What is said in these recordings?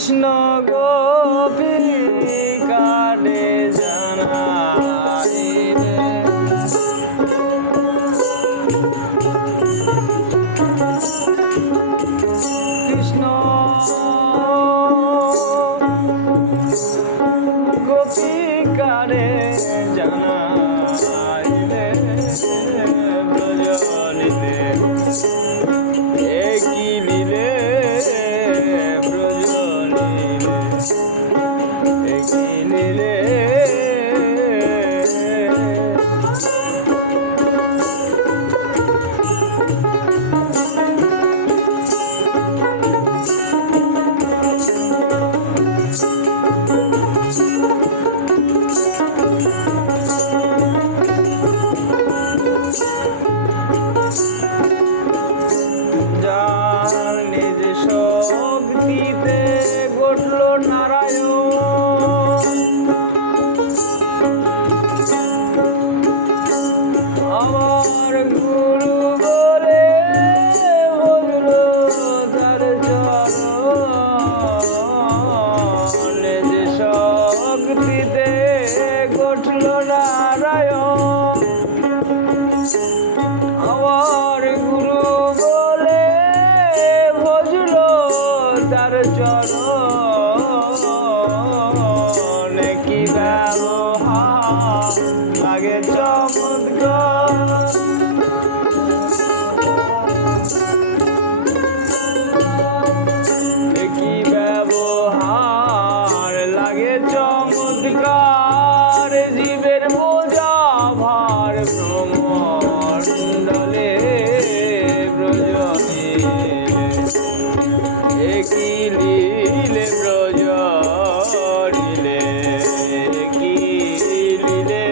কৃষ্ণ গোপী কারে জানাই রে কৃষ্ণ গোপী কারে জানাই রে ব্রজনীতে একই লীলে আমার গুরু বলে ভজল তার চরণ কি ব্যবহার লাগে চমৎকার কি ব্যবহার লাগে চমৎকার জীবের বোঝা ভার ভ্রমণ্ডলে ব্রজনীলে কি লীলে ব্রজনীলে কি লীলে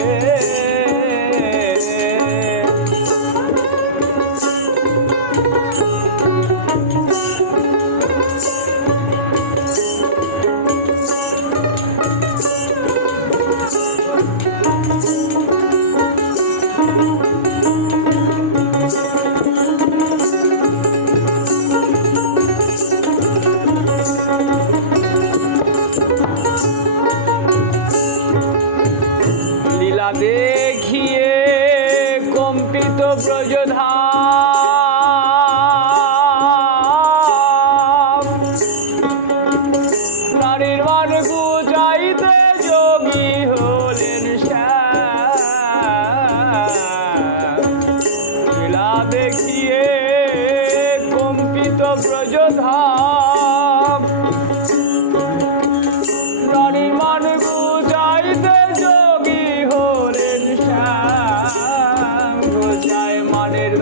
দেখিয়ে কম্পিত ব্রজধাম নারীর মান গুচাইতে যোগী হলেন লীলা দেখিয়ে কম্পিত ব্রজধাম নারীর মান গুচাইতে মানের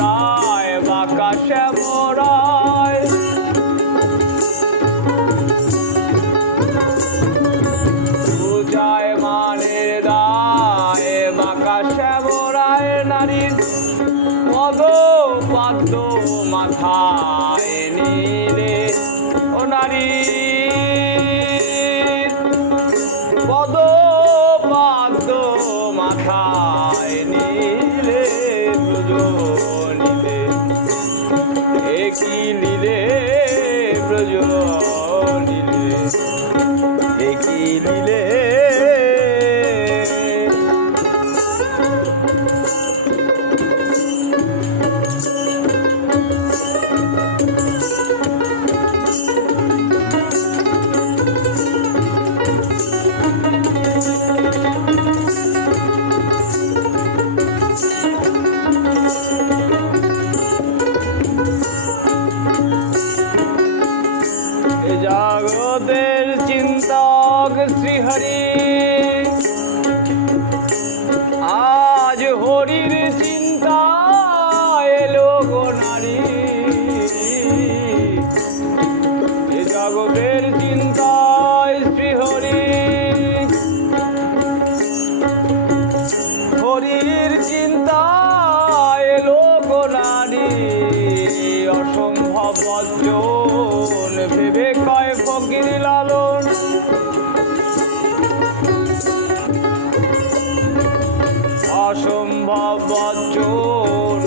বচন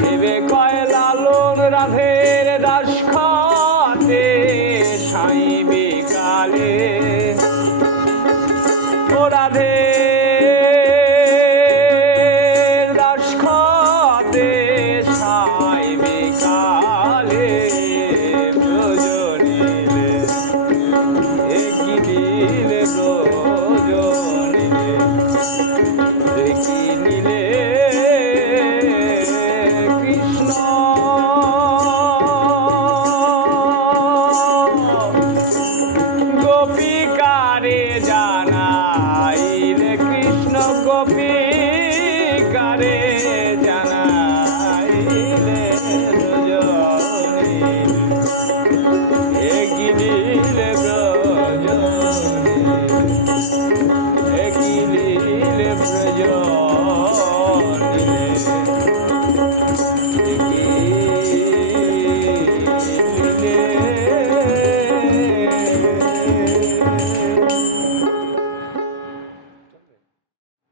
দেবে কয় লালন রাধের দাস খাতে সাই বিকালে ও রাধে দাস খাতে সাই বিকালে প্রয়োজনীলে একই দিলে প্রয়োজনীলে একই নীলে কৃষ্ণ গোপিকারে জানাইলে কৃষ্ণ গোপিকারে জানাইলে রজনী একই নীলে ব্রজনী একই নীলে ব্রজ